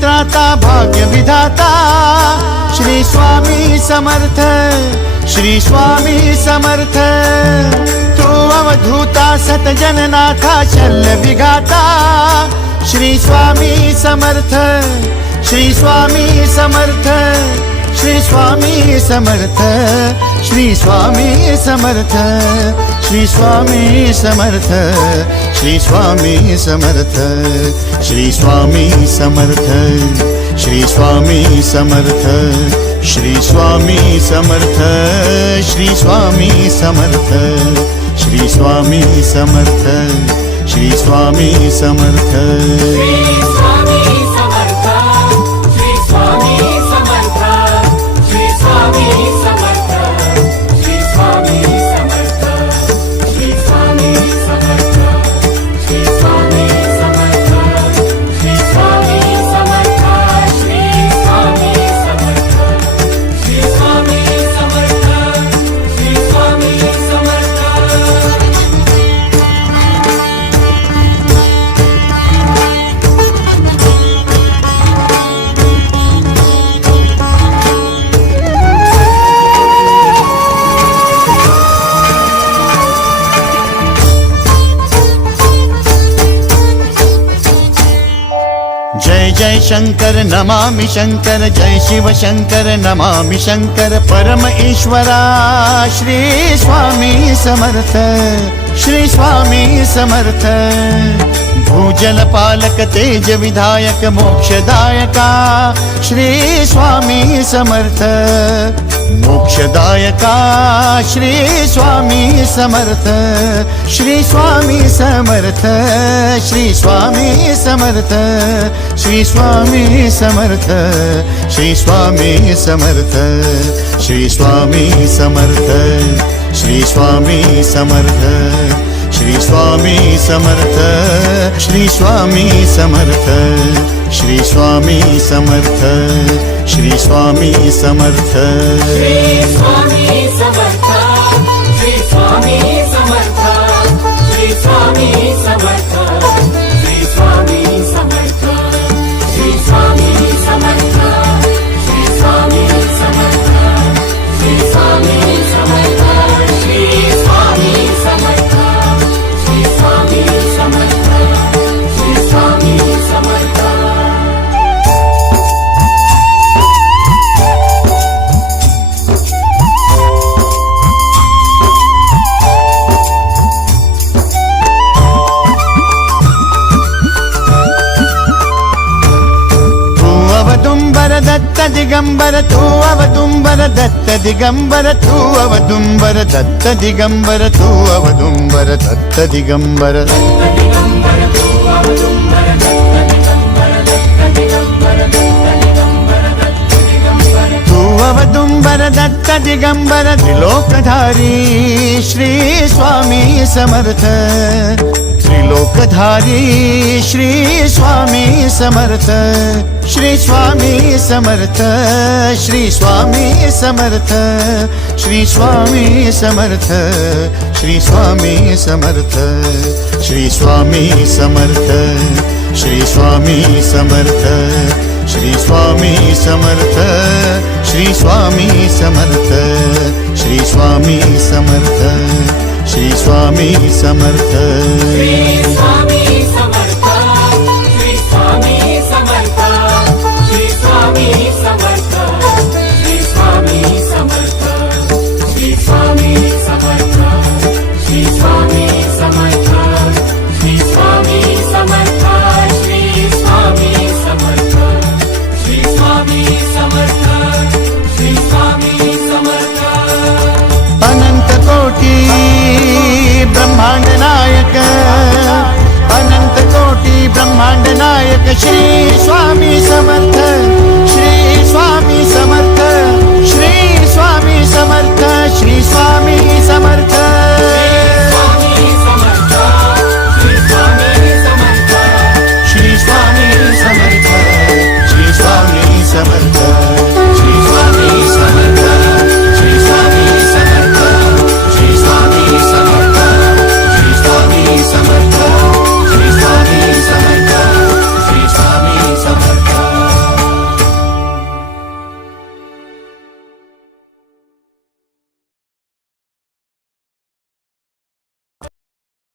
त्राता भाग्य विधाता श्री स्वामी समर्थ, श्री स्वामी समर्थ। तू अवधूता सतजननाथा शल्य विघाता श्री स्वामी समर्थ, श्री स्वामी समर्थ, श्री स्वामी समर्थ, श्री स्वामी समर्थ, श्री स्वामी समर्थ, श्री स्वामी समर्थ, श्री स्वामी समर्थ, श्री स्वामी समर्थ, श्री स्वामी समर्थ, श्री स्वामी समर्थ, श्री स्वामी समर्थ, श्री स्वामी समर्थ। जय जय शंकर नमामि शंकर, जय शिव शंकर नमामि शंकर। परम ईश्वरा श्री स्वामी समर्थ, श्री स्वामी समर्थ। भूजल पालक तेज विधायक मोक्षदायका श्री स्वामी समर्थ, मोक्षदायका श्री स्वामी समर्थ, श्री स्वामी समर्थ, श्री स्वामी समर्थ, श्री स्वामी समर्थ, श्री स्वामी समर्थ, श्री स्वामी समर्थ, श्री स्वामी समर्थ, श्री स्वामी समर्थ, श्री स्वामी समर्थ, श्री स्वामी समर्थ, श्री स्वामी समर्थ। श्री स्वामी समर्थ, श्री स्वामी समर्थ, श्री स्वामी समर्थ, श्री स्वामी समर्थ, श्री स्वामी समर्थ, श्री स्वामी समर्थ, श्री स्वामी समर्थ, श्री स्वामी समर्थ, श्री स्वामी समर्थ, श्री स्वामी समर्थ। दत्त दिगंबर तू अवदुंबर दत्त दिगंबर तू अवदुंबर दत्त दिगंबर तू अवदुंबर दत्त दिगंबर। तू अवदुंबर दत्त दिगंबर त्रिलोकधारी श्री स्वामी समर्थ, त्रिलोकधारी श्री स्वामी समर्थ, श्री स्वामी समर्थ, श्री स्वामी समर्थ, श्री स्वामी समर्थ, श्री स्वामी समर्थ, श्री स्वामी समर्थ, श्री स्वामी समर्थ, श्री स्वामी समर्थ, श्री स्वामी समर्थ, श्री स्वामी समर्थ, श्री स्वामी समर्थ। श्री स्वामी समर्थ, श्री स्वामी समर्थ, श्री स्वामी समर्थ, श्री स्वामी समर्थ, श्री स्वामी समर्थ, श्री स्वामी समर्थ, श्री स्वामी समर्थ, श्री स्वामी समर्थ, श्री स्वामी समर्थ, श्री स्वामी समर्थ। अनंत कोटी ब्रह्मांड नायक, अनंत कोटी ब्रह्मांड नायक श्री स्वामी समर्थ,